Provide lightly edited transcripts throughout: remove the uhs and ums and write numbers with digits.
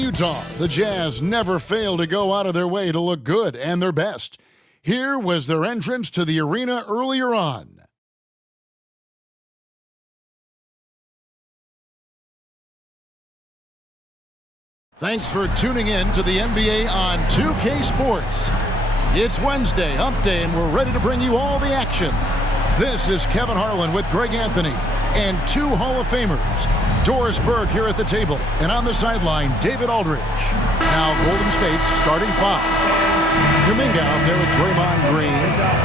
Utah, the Jazz never fail to go out of their way to look good and their best. Here was their entrance to the arena earlier on. Thanks for tuning in to the NBA on 2K Sports. It's Wednesday, hump day, and we're ready to bring you all the action. This is Kevin Harlan with Greg Anthony and two Hall of Famers. Doris Burke here at the table, and on the sideline, David Aldridge. Now Golden State's starting five. Kuminga out there with Draymond Green.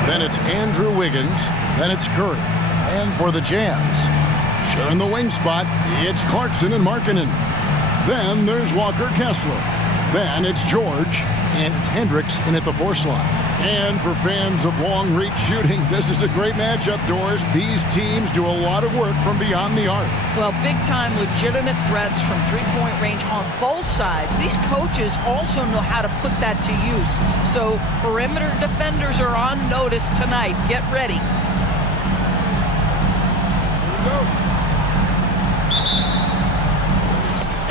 Then it's Andrew Wiggins. Then it's Curry. And for the Jazz, sharing the wing spot, it's Clarkson and Markkanen. Then there's Walker Kessler. Then it's George, and it's Hendricks in at the 4 slot. And for fans of long-reach shooting, this is a great matchup, Doris. These teams do a lot of work from beyond the arc. Well, big-time legitimate threats from three-point range on both sides. These coaches also know how to put that to use. So perimeter defenders are on notice tonight. Get ready.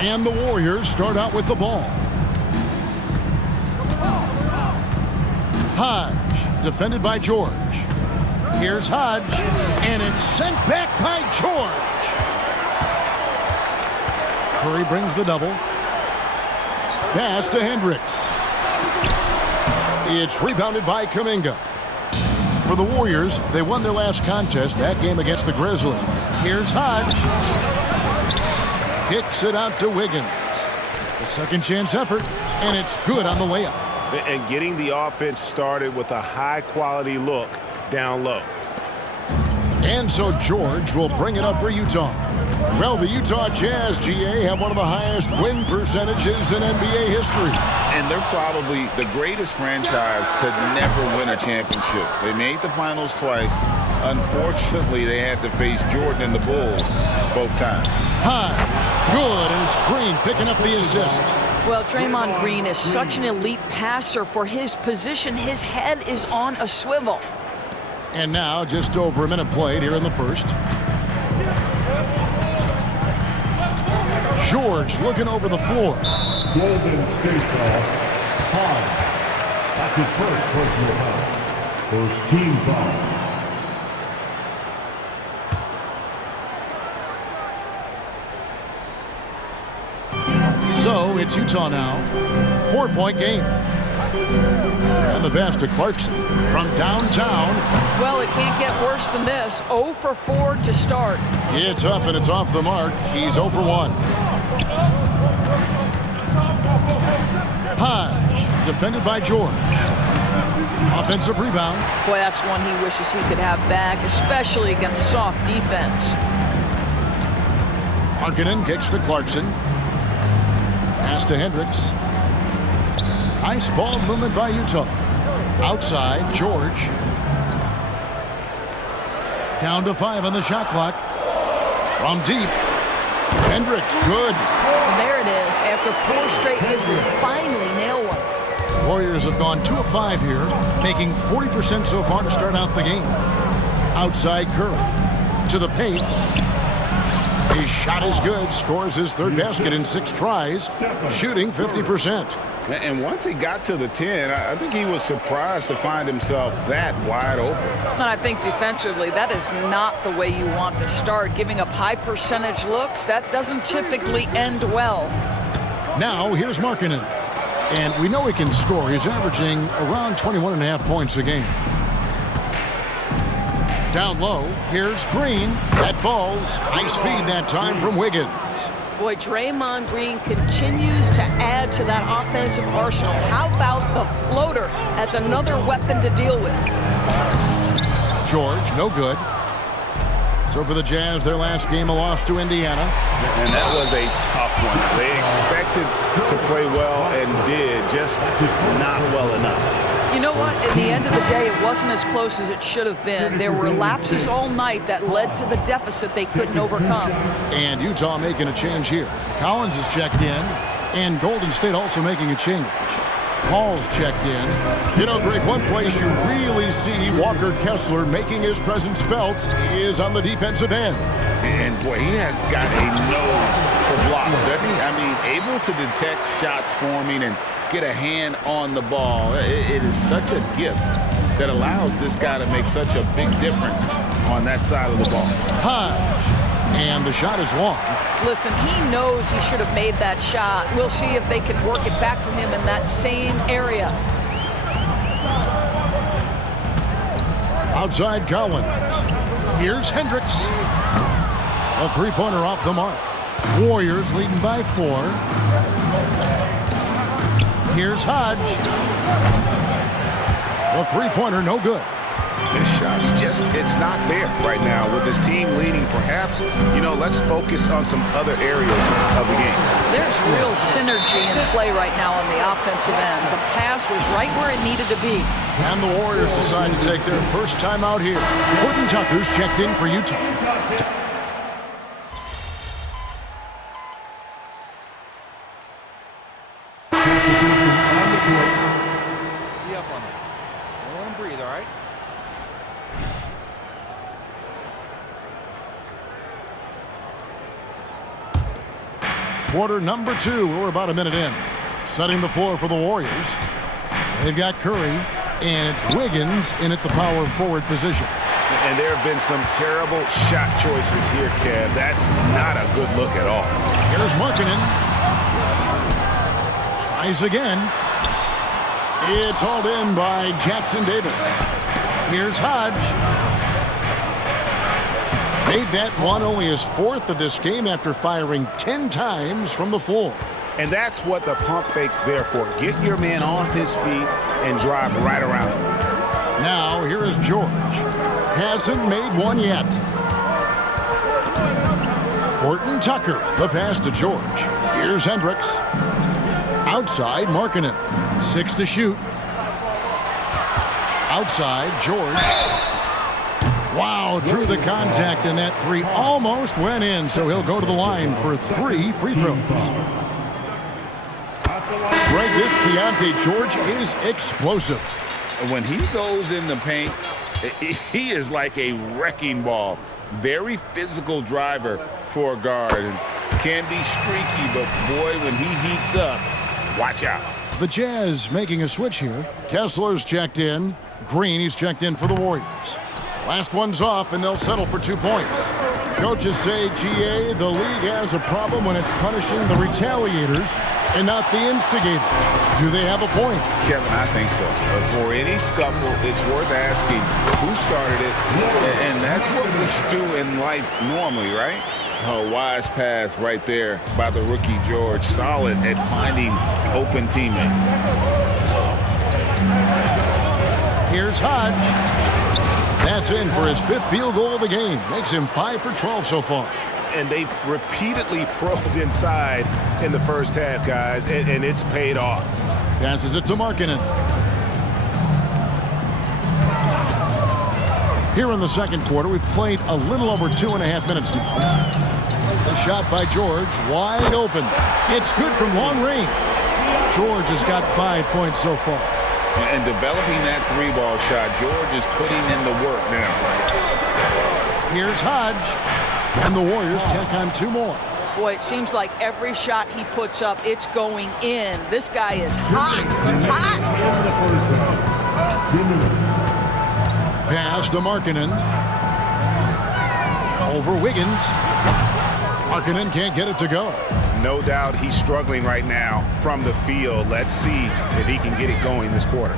And the Warriors start out with the ball. Hodge, defended by George. Here's Hodge, and it's sent back by George. Curry brings the double. Pass to Hendricks. It's rebounded by Kuminga. For the Warriors, they won their last contest, that game against the Grizzlies. Here's Hodge. Kicks it out to Wiggins. The second chance effort, and it's good on the layup. And getting the offense started with a high-quality look down low. And so George will bring it up for Utah. Well, the Utah Jazz, GA, have one of the highest win percentages in NBA history. And they're probably the greatest franchise to never win a championship. They made the finals twice. Unfortunately, they had to face Jordan and the Bulls both times. High, good, and it's Green picking up the assist. Well, Draymond Green is such an elite passer for his position. His head is on a swivel. And now, just over a minute played here in the first. George looking over the floor. Golden State foul. High. That's his first personal foul. First team foul. So it's Utah now. 4-point game. And the pass to Clarkson from downtown. Well, it can't get worse than this. 0 for 4 to start. It's up and it's off the mark. He's 0 for 1. Hodge, defended by George. Offensive rebound. Boy, that's one he wishes he could have back, especially against soft defense. Markkanen kicks to Clarkson. Pass to Hendricks. Nice ball movement by Utah. Outside, George. Down to 5 on the shot clock. From deep. Hendricks, good. And there it is. After 4 straight misses, finally nail one. Warriors have gone 2 of 5 here, making 40% so far to start out the game. Outside Curry. To the paint. His shot is good, scores his third basket in 6 tries, shooting 50%. And once he got to the 10, I think he was surprised to find himself that wide open. And I think defensively, that is not the way you want to start. Giving up high percentage looks, that doesn't typically end well. Now, here's Markkanen. And we know he can score. He's averaging around 21.5 points a game. Down low, here's Green. That ball's nice feed that time from Wiggins. Boy, Draymond Green continues to add to that offensive arsenal. How about the floater as another weapon to deal with? George, no good. So for the Jazz, their last game, a loss to Indiana. And that was a tough one. They expected to play well and did, just not well enough. You know what? At the end of the day, it wasn't as close as it should have been. There were lapses all night that led to the deficit they couldn't overcome. And Utah making a change here. Collins is checked in, and Golden State also making a change. Paul's checked in. You know, Greg, one place you really see Walker Kessler making his presence felt is on the defensive end. And, boy, he has got a nose for blocks, doesn't he? I mean, able to detect shots forming and get a hand on the ball. It is such a gift that allows this guy to make such a big difference on that side of the ball. Hodge. And the shot is long. Listen, he knows he should have made that shot. We'll see if they can work it back to him in that same area. Outside Collins. Here's Hendricks. A three-pointer off the mark. Warriors leading by 4. Here's Hodge. A three-pointer, no good. This shot's it's not there right now with this team leading. Perhaps, let's focus on some other areas of the game. There's real synergy in play right now on the offensive end. The pass was right where it needed to be. And the Warriors decide to take their first time out here. Horton Tucker's checked in for Utah. Be up on it. Don't let him breathe, all right? Quarter number 2. We're about a minute in. Setting the floor for the Warriors. They've got Curry, and it's Wiggins in at the power forward position. And there have been some terrible shot choices here, Kev. That's not a good look at all. Here's Markkanen. Tries again. It's hauled in by Jackson Davis. Here's Hodge. Made that one only his 4th of this game after firing 10 times from the floor. And that's what the pump fake's there for. Get your man off his feet and drive right around him. Now here is George. Hasn't made one yet. Horton Tucker, the pass to George. Here's Hendricks. Outside, Markkanen. 6 to shoot. Outside, George. Wow, drew the contact, and that 3 almost went in, so he'll go to the line for 3 free throws. Greg, this Keontae George is explosive. When he goes in the paint, he is like a wrecking ball. Very physical driver for a guard. And can be streaky, but boy, when he heats up, watch out. The Jazz making a switch here. Kessler's checked in. Green, he's checked in for the Warriors. Last one's off, and they'll settle for 2 points. Coaches say, GA, the league has a problem when it's punishing the retaliators and not the instigators. Do they have a point? Kevin, I think so. For any scuffle, it's worth asking who started it, and that's what we do in life normally, right? A wise pass right there by the rookie George. Solid at finding open teammates. Here's Hodge. That's in for his 5th field goal of the game. Makes him 5 for 12 so far. And they've repeatedly probed inside in the first half, guys, and it's paid off. Passes it to Markkanen. Here in the second quarter, we've played a little over 2.5 minutes now. The shot by George, wide open. It's good from long range. George has got 5 points so far. And developing that 3-ball shot, George is putting in the work now. Here's Hodge. And the Warriors tack on 2 more. Boy, it seems like every shot he puts up, it's going in. This guy is hot. Hot. Pass to Markkanen. Over Wiggins. Markkanen can't get it to go. No doubt he's struggling right now from the field. Let's see if he can get it going this quarter.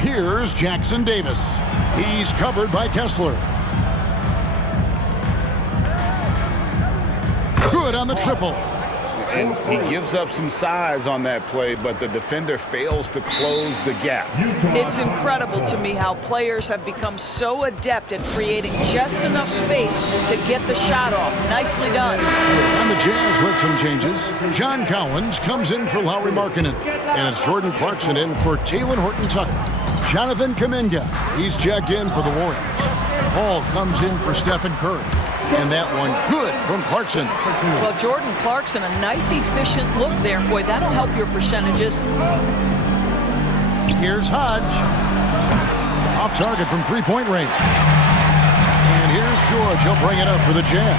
Here's Jackson Davis. He's covered by Kessler. Good on the triple. And he gives up some size on that play, but the defender fails to close the gap. It's incredible to me how players have become so adept at creating just enough space to get the shot off. Nicely done. And the Jazz with some changes. John Collins comes in for Lauri Markkanen. And it's Jordan Clarkson in for Talen Horton-Tucker. Jonathan Kuminga, he's checked in for the Warriors. Paul comes in for Stephen Curry. And that one good from Clarkson. Well, Jordan Clarkson, a nice, efficient look there. Boy, that'll help your percentages. Here's Hodge. Off target from three-point range. And here's George. He'll bring it up for the Jazz.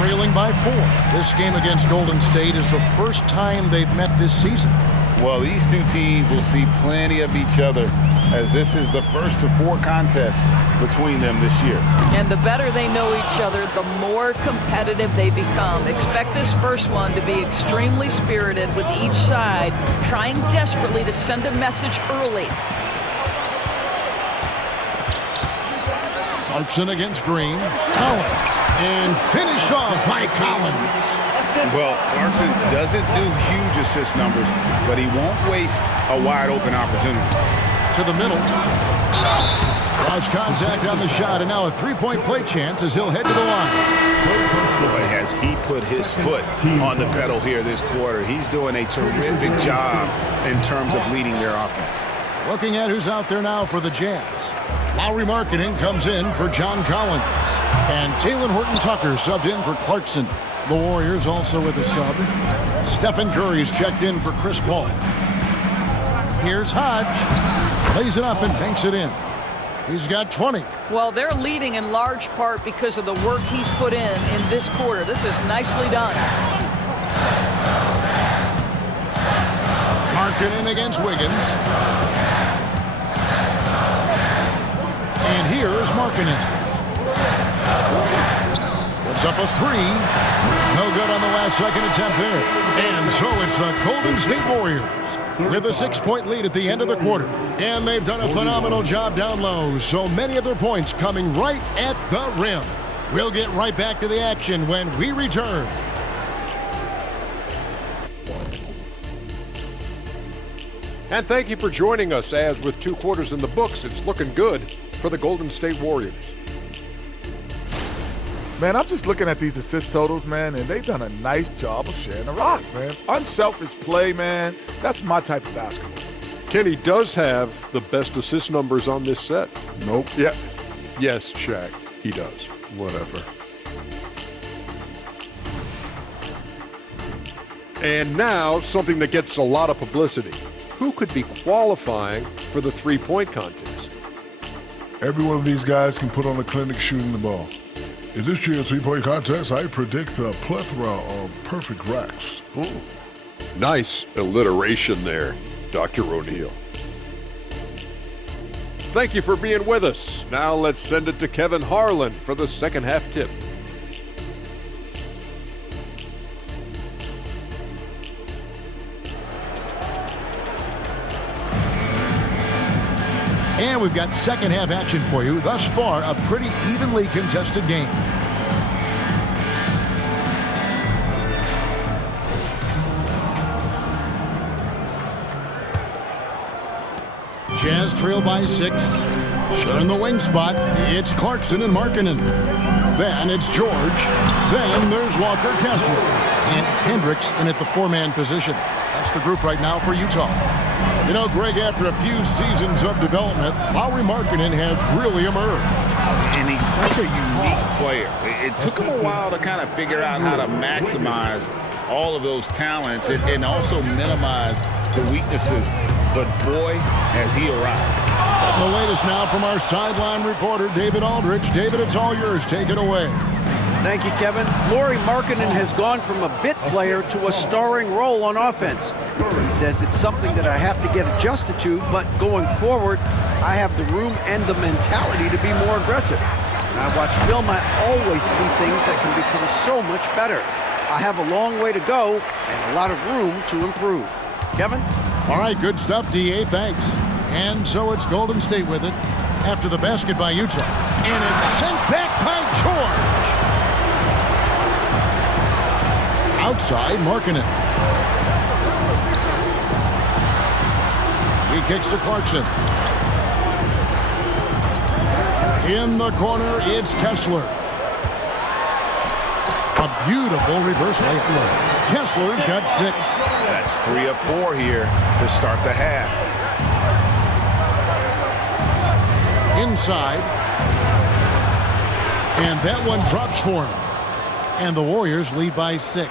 Trailing by 4. This game against Golden State is the first time they've met this season. Well, these two teams will see plenty of each other, as this is the first of 4 contests between them this year. And the better they know each other, the more competitive they become. Expect this first one to be extremely spirited, with each side trying desperately to send a message early. Clarkson against Green. Collins. And finished off by Collins. Well, Clarkson doesn't do huge assist numbers, but he won't waste a wide-open opportunity. To the middle. Cross contact on the shot, and now a three-point play chance as he'll head to the line. Boy, has he put his foot on the pedal here this quarter. He's doing a terrific job in terms of leading their offense. Looking at who's out there now for the Jazz. Lauri Markkanen comes in for John Collins. And Talen Horton-Tucker subbed in for Clarkson. The Warriors also with a sub. Stephen Curry's checked in for Chris Paul. Here's Hodge. Plays it up and banks it in. He's got 20. Well, they're leading in large part because of the work he's put in this quarter. This is nicely done. Markkanen against Wiggins. And here is Markkanen. Puts up a 3. No good on the last second attempt there. And so it's the Golden State Warriors with a 6-point lead at the end of the quarter. And they've done a phenomenal job down low. So many of their points coming right at the rim. We'll get right back to the action when we return. And thank you for joining us, as with 2 quarters in the books, it's looking good for the Golden State Warriors. Man, I'm just looking at these assist totals, man, and they've done a nice job of sharing the rock, man. Unselfish play, man. That's my type of basketball. Kenny does have the best assist numbers on this set. Nope. Yeah. Yes, Shaq, he does. Whatever. And now, something that gets a lot of publicity. Who could be qualifying for the three-point contest? Every one of these guys can put on a clinic shooting the ball. In this year's three-point contest, I predict the plethora of perfect racks. Ooh. Nice alliteration there, Dr. O'Neill. Thank you for being with us. Now let's send it to Kevin Harlan for the second half tip. And we've got second half action for you. Thus far, a pretty evenly contested game. Jazz trail by 6. Sharing the wing spot, it's Clarkson and Markkanen. Then it's George. Then there's Walker Kessler. And it's Hendricks in at the 4-man position. That's the group right now for Utah. You know, Greg, after a few seasons of development, Lauri Markkanen has really emerged. And he's such a unique player. It took him a while to kind of figure out how to maximize all of those talents and also minimize the weaknesses. But boy, has he arrived. The latest now from our sideline reporter, David Aldridge. David, it's all yours. Take it away. Thank you, Kevin. Lauri Markkanen has gone from a bit player to a starring role on offense. He says it's something that I have to get adjusted to, but going forward, I have the room and the mentality to be more aggressive. When I watch film, I always see things that can become so much better. I have a long way to go and a lot of room to improve. Kevin? All right, good stuff, D.A. Thanks. And so it's Golden State with it after the basket by Utah. And it's sent back by George. Outside, Markkanen. He kicks to Clarkson. In the corner, it's Kessler. A beautiful reverse layup. Kessler's got 6. That's 3 of 4 here to start the half. Inside. And that one drops for him. And the Warriors lead by 6.